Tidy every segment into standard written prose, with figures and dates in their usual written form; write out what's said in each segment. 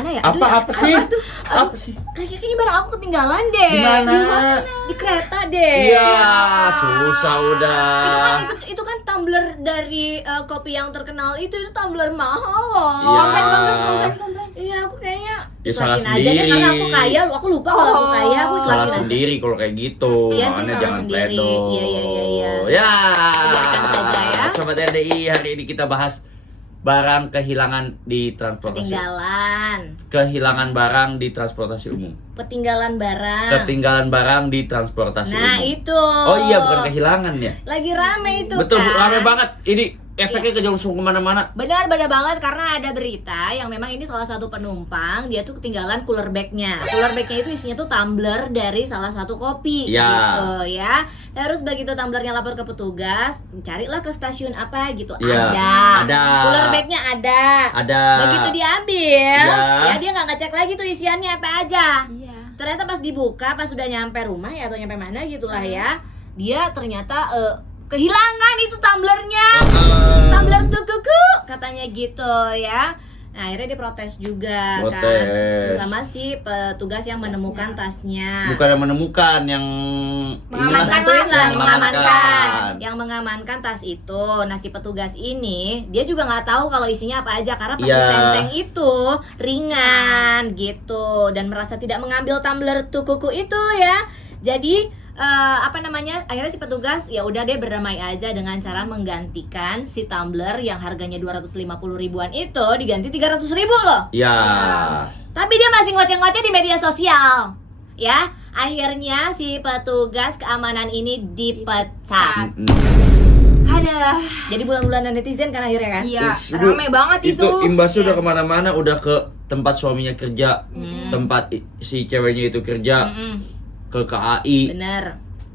kemana ya? Apa sih? Tuh? Apa sih? Kayaknya barang aku ketinggalan deh. Di mana? Di kereta deh. Iya, susah udah. Itu kan tumbler dari kopi yang terkenal itu tumbler mahal loh. Iya. Komplain. Iya, aku kayaknya Ya, salah jelasin aja deh sendiri. karena aku kaya, aku lupa kalau aku kaya, aku jelasin Salah aja. sendiri kalau kayak gitu. Iya sih, Makanya salah jangan sendiri. pledo. Iya. Ya. Biarkan saja ya. Sobat RDI, hari ini kita bahas barang kehilangan di transportasi. Kehilangan barang di transportasi umum. Ketinggalan barang. Ketinggalan barang di transportasi Nah, umum. itu. Oh iya, bukan kehilangan ya. Lagi rame itu Betul, kan. rame banget. Ini efeknya kejauhan kemana-mana. Benar banget karena ada berita yang memang ini salah satu penumpang dia tuh ketinggalan cooler bag-nya. Cooler bag-nya itu isinya tuh tumbler dari salah satu kopi Ya. gitu ya. Terus begitu tumblernya lapor ke petugas, carilah ke stasiun apa gitu. Ya, ada. Cooler bag-nya ada. Ada. Begitu diambil, Ya. ya dia nggak ngecek lagi tuh isiannya apa aja. Iya. Ternyata pas dibuka, pas sudah nyampe rumah ya atau nyampe mana gitulah ya, dia ternyata kehilangan itu tumblernya. Tumbler tuh kuku katanya gitu ya. Nah, akhirnya dia protes juga kan Protes. sama si petugas yang menemukan tasnya. Bukan yang menemukan, yang Mengamankan Bantuin lah, yang yang mengamankan tas itu. Nah, si petugas ini dia juga nggak tahu kalau isinya apa aja karena pas Iya. ditenteng itu ringan gitu dan merasa tidak mengambil tumbler tukuku itu ya. Jadi akhirnya si petugas ya udah deh berdamai aja dengan cara menggantikan si tumbler yang harganya 250 ribuan itu diganti 300 ribu loh. Ya. Tapi dia masih ngoceh-ngoceh di media sosial. Ya, akhirnya si petugas keamanan ini dipecat. Ada. Jadi bulan-bulanan netizen kan akhirnya kan? Iya, Itu- rame banget itu. imbasnya udah Iya. kemana-mana, udah ke tempat suaminya kerja, Hmm. tempat si ceweknya itu kerja, Mm-mm. ke KAI, Bener.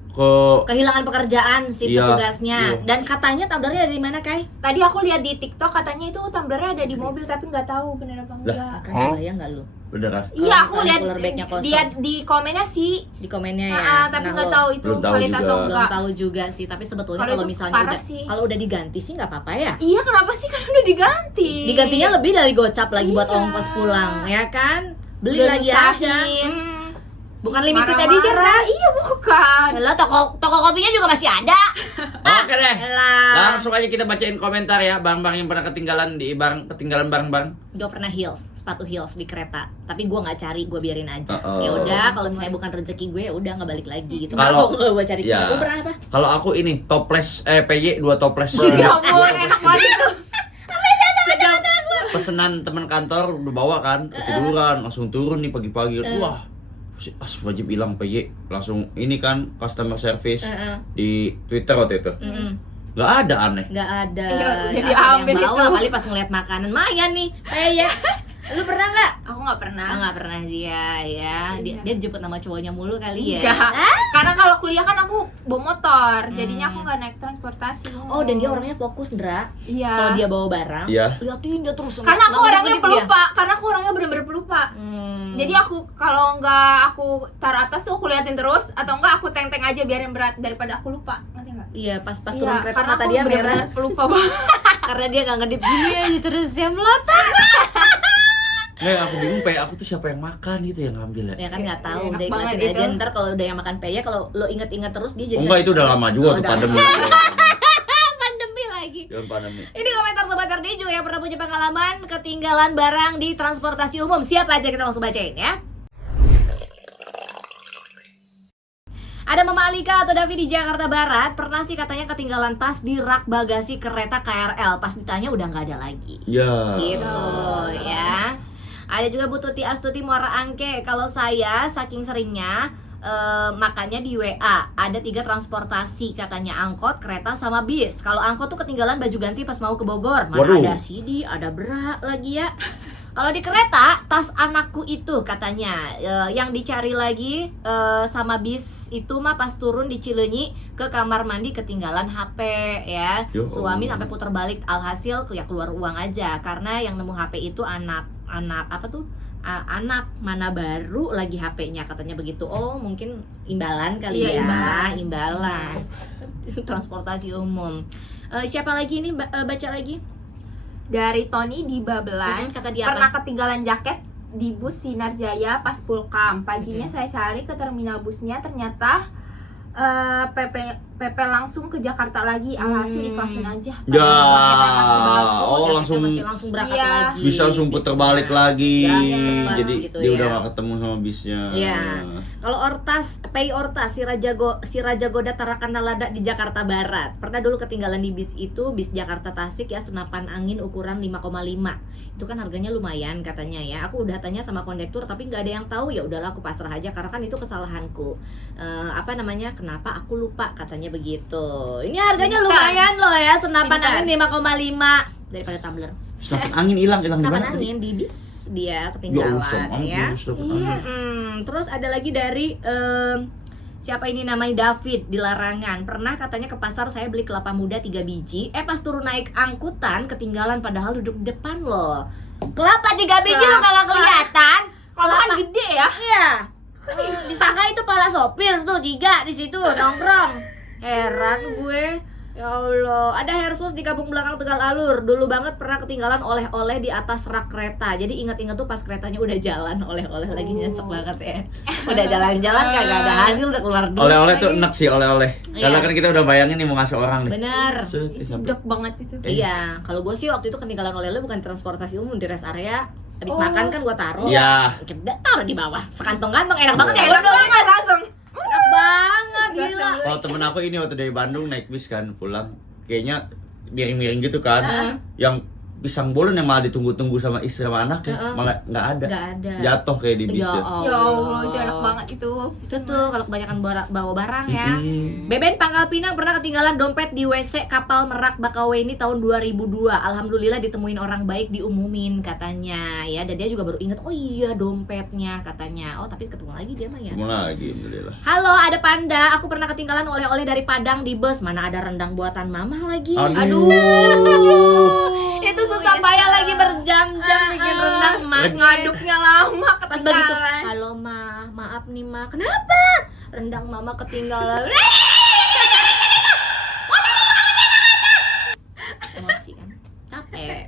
ke Kehilangan pekerjaan si Iya, petugasnya. iya. Dan katanya tumblernya dari mana, Kai? Tadi aku lihat di TikTok katanya itu tumblernya ada di mobil tapi nggak tahu bener apa enggak. Kan kebayang nggak lu? beneran. Iya, Kalau aku misalnya lihat cooler bagnya kosong. dia di komennya sih. Di komennya ya. Tapi Nah, nggak lo tahu itu Belum tahu valid juga. atau belum enggak. tahu juga sih, tapi sebetulnya Kalau kalau itu misalnya parah udah sih. kalau udah diganti sih nggak apa-apa ya. Iya, kenapa sih kan udah diganti? Digantinya lebih dari gocap lagi buat Iya. ongkos pulang, ya kan? Beli Udah lagi nyusahin. aja. Bukan limited Marah-marah. edition kan? Iya, bukan. Lah toko kopinya juga masih ada. Oke deh. Elah. Langsung aja kita bacain komentar ya, barang-barang yang pernah ketinggalan ketinggalan barang-barang. Gue pernah heels, sepatu heels di kereta. Tapi gue nggak cari, gue biarin aja. Oh. Ya udah, kalau misalnya bukan rezeki gue, ya udah nggak balik lagi gitu. Kalau- gue cari, ya. gue pernah apa? Kalau aku ini toples PY 2 toples. Ya ampun, enak banget itu. Pesenan teman kantor udah bawa kan, ketiduran, langsung turun nih pagi-pagi. Wah, wajib bilang PY, langsung ini kan customer service di Twitter waktu itu. Nggak ada aneh. Nggak ada. Iya, udah Nggak ada diambil yang bawa itu. kali pas ngeliat makanan. Mayan nih, ya. Lu pernah nggak? Aku nggak pernah. Ah, nggak pernah dia ya. Iya. Dia jemput nama cowoknya mulu kali ya. Enggak. Karena kalau kuliah kan aku bawa motor, jadinya aku nggak naik transportasi. Oh, dan dia orangnya fokus, Ndra. Iya. Kalau dia bawa barang, Iya. liatin dia terus. Karena aku Nggak orangnya ngedip dia. pelupa, karena aku orangnya bener-bener pelupa. Jadi aku kalau nggak aku taruh atas tuh aku liatin terus, atau enggak aku teng-teng aja biarin berat daripada aku lupa. Ngerti nggak? Iya, pas Iya, turun kereta karena mata aku dia merah bener-bener pelupa banget. karena dia nggak ngedip gini aja terus ya melotot. Nggak, aku bingung PY aku tuh siapa yang makan gitu yang ngambil ya. Ya kan nggak tahu, Enak udah banget ikhlasin aja. itu. Ntar kalau udah yang makan peye, kalau lo inget-inget terus dia jadi. Oh, enggak, itu udah lama juga Oh, tuh udah. pandemi. Pandemi lagi. Jangan pandemi. Ini komentar Sobat RD juga yang pernah punya pengalaman ketinggalan barang di transportasi umum. Siapa aja, kita langsung bacain ya. Ada Mama Alika atau Davi di Jakarta Barat. Pernah sih katanya ketinggalan tas di rak bagasi kereta KRL. Pas ditanya udah nggak ada lagi. Ya. Gitu ya. Ada juga Bu Tuti Astuti Muara Angke. Kalau saya saking seringnya makannya di WA. Ada 3 transportasi katanya, angkot, kereta, sama bis. Kalau angkot tuh ketinggalan baju ganti pas mau ke Bogor. Mana Waduh. ada CD, ada bra lagi ya. Kalau di kereta, tas anakku itu katanya yang dicari lagi sama bis itu mah pas turun di Cileunyi ke kamar mandi ketinggalan HP ya. Yo. Suami sampai putar balik, alhasil ya keluar uang aja karena yang nemu HP itu anak apa tuh? Anak mana baru lagi HP-nya katanya begitu. Oh, mungkin imbalan kali Iya, ya, imbalan. Transportasi umum. Siapa lagi nih baca lagi? Dari Tony di Babelan, Kata dia pernah apa? ketinggalan jaket di bus Sinar Jaya pas pulkam. Paginya saya cari ke terminal busnya, ternyata PP langsung ke Jakarta lagi. Alhasil ikhlasin aja. Ya, Padahal langsung langsung berangkat Iya. lagi. bisa langsung puter balik lagi. Ya, cepet Jadi gitu dia ya. udah gak ketemu sama bisnya. Iya. Kalau Pei Ortas si Raja Goda Tarakan Nalada di Jakarta Barat. Pernah dulu ketinggalan di bis itu, bis Jakarta Tasik ya, senapan angin ukuran 5,5. Itu kan harganya lumayan katanya ya. Aku udah tanya sama kondektur tapi nggak ada yang tahu. Ya udahlah aku pasrah aja karena kan itu kesalahanku. Kenapa aku lupa katanya begitu. Ini harganya Pintar. lumayan loh ya, senapan Pintar. angin 5,5 daripada tumbler. Senapan angin hilang di Senapan mana tadi? angin di bis dia Ya ketinggalan usah, ya. senapan Iya. angin. Terus ada lagi dari siapa ini namanya David di Larangan. Pernah katanya ke pasar saya beli kelapa muda 3 biji. Pas turun naik angkutan ketinggalan padahal duduk di depan loh. Kelapa 3 biji lo kagak kelihatan. Kalau kan gede ya. Iya. Disangka itu pala sopir tuh 3 di situ nongkrong. Heran gue. Ya Allah, ada Hersus di kampung belakang Tegal Alur. Dulu banget pernah ketinggalan oleh-oleh di atas rak kereta. Jadi ingat-ingat tuh pas keretanya udah jalan, oleh-oleh lagi nyesek banget ya. Udah jalan-jalan kagak ada hasil, udah keluar duit. Oleh-oleh tuh lagi. enak sih, oleh-oleh. Iya. Karena kan kita udah bayangin nih mau ngasih orang nih. Bener. Set, sampai- Dek banget itu. Iya, kalau gue sih waktu itu ketinggalan oleh-oleh bukan transportasi umum, di rest area. Habis Oh. makan kan gue taruh. Iya. Kita taruh di bawah. Sekantong-kantong enak banget ya. Enak banget langsung. Enak banget gila. Kalau temen aku ini waktu dari Bandung naik bis kan pulang, kayaknya miring-miring gitu kan. Heeh. Yang pisang bolen yang malah ditunggu-tunggu sama istri sama anaknya, Heeh. malah nggak ada. Nggak ada. Jatuh kayak di bisnya. Ya Allah, itu enak banget itu. Itu tuh kalau kebanyakan bawa barang ya. Mm-mm. Beben Pangkal Pinang pernah ketinggalan dompet di WC kapal Merak Bakauheni tahun 2002. Alhamdulillah ditemuin orang baik, diumumin katanya ya. Dan dia juga baru inget, oh iya dompetnya katanya. Oh tapi ketemu lagi dia mah ya. Ketemu lagi, alhamdulillah. Halo, ada Panda. Aku pernah ketinggalan oleh-oleh dari Padang di bus. Mana ada rendang buatan mama lagi. Aduh. Itu susah payah lagi berjam-jam bikin rendang mah. Ngaduknya lama Pas begitu, ketinggalan. halo ma, maaf nih ma, kenapa? Rendang mama ketinggalan. Emosi kan, capek.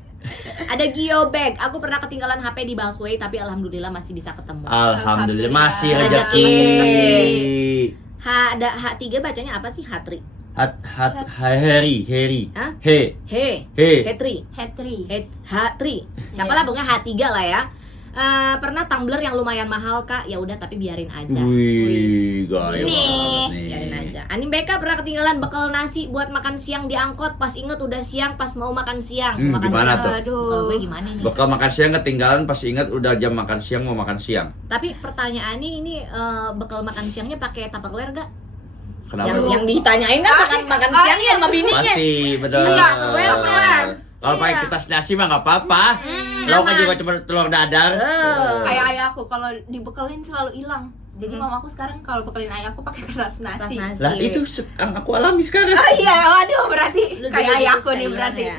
Ada Gio Bag, aku pernah ketinggalan HP di busway tapi alhamdulillah masih bisa ketemu. Alhamdulillah masih Alhamdulillah. rezeki. Ada H3 bacanya apa sih? Hatri. Heri. Hah? He. Hetri. Hatri. H3. Siapa Iya. lah pokoknya H3 lah ya. Pernah tumbler yang lumayan mahal kak, ya udah tapi biarin aja. Wih, gaya Nih, banget nih. Biarin aja. Anim BK pernah ketinggalan bekal nasi buat makan siang di angkot. Pas inget udah siang, pas mau makan siang. Makan Gimana siang. tuh? Bekal Aduh. gue gimana nih? Bekal makan siang ketinggalan pas ingat udah jam makan siang mau makan siang. Tapi pertanyaannya ini bekal makan siangnya pakai Tupperware gak? Kenapa? Yang ditanyain kan makan siangnya sama bininya. Pasti, betul. Iya, Tupperware. Kalau pakai Iya. kertas nasi mah nggak apa-apa. Lauk kan aman. juga cuma telur dadar. Kayak ayahku kalau dibekelin selalu hilang. Jadi Hmm. mamaku sekarang kalau bekelin ayahku pakai kertas Kertas nasi. nasi. Lah itu yang aku alami sekarang. Oh iya, waduh berarti Lu kayak juga ayahku gitu, nih hilang berarti. ya.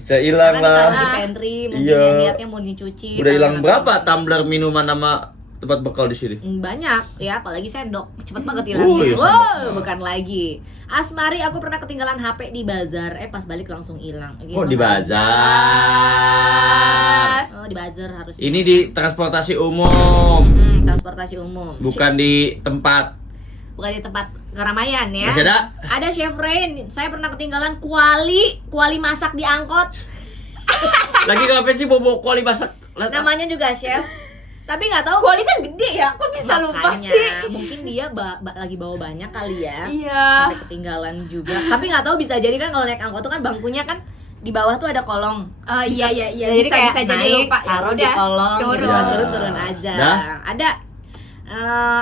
Saya hilang Karena ditaruh lah. di pantry, mungkin Iya. ya niatnya mau dicuci. Udah hilang taruh- berapa tumbler minuman sama tempat bekal di sini? Banyak ya, apalagi sendok. Cepet banget Oh, hilangnya. iya, Wow, sendok. bukan lagi. Asmari, aku pernah ketinggalan HP di bazar. Pas balik langsung hilang. Oh, di Gimana? bazar. Oh, di bazar harus. Ini di transportasi umum, transportasi umum. bukan di tempat. Bukan di tempat keramaian ya. Masih ada? Ada Chef Rain. Saya pernah ketinggalan kuali masak di angkot. Lagi ngapain sih bobo kuali masak? Lihat, Namanya juga chef. Tapi nggak tahu. Kuali kan gede ya, kok bisa lupa Makanya, sih? Mungkin dia lagi bawa banyak kali ya. Iya. Sampai ketinggalan juga. Tapi nggak tahu, bisa jadi kan kalau naik angkot tuh kan bangkunya kan di bawah tuh ada kolong. Iya. Jadi kayak Bisa jadi naik, lupa. Ya taruh di udah. kolong, turun. gitu, turun aja. Dah.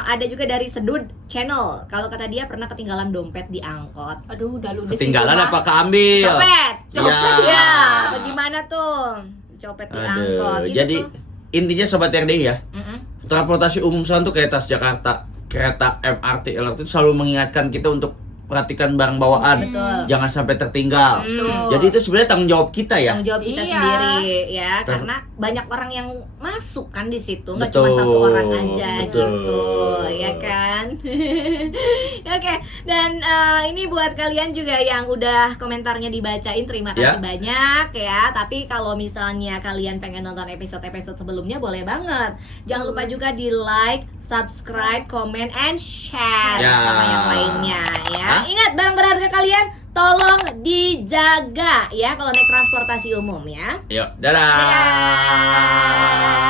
Ada juga dari Sedud Channel. Kalau kata dia pernah ketinggalan dompet di angkot. Aduh, udah ludes ketinggalan itu, apa Mak. keambil? Copet. Iya. Ya, bagaimana tuh? Copet di angkot. Aduh, Itu jadi tuh. intinya sobat RDI ya, Mm-mm. transportasi umum sekarang tuh kayak Transjakarta, kereta MRT, LRT itu selalu mengingatkan kita untuk perhatikan barang bawaan, Betul. jangan sampai tertinggal. Betul. Jadi itu sebenarnya tanggung jawab kita ya. Tanggung jawab kita Iya. sendiri ya, karena banyak orang yang masuk kan di situ, nggak cuma satu orang aja betul. gitu, ya kan? Oke, dan ini buat kalian juga yang udah komentarnya dibacain, terima kasih Ya. banyak ya. Tapi kalau misalnya kalian pengen nonton episode-episode sebelumnya, boleh banget. Jangan lupa juga di like, subscribe, comment, and share Ya. sama yang lainnya ya. Ingat, barang berharga kalian tolong dijaga ya kalau naik transportasi umum ya. Yuk, dadah. Dadah.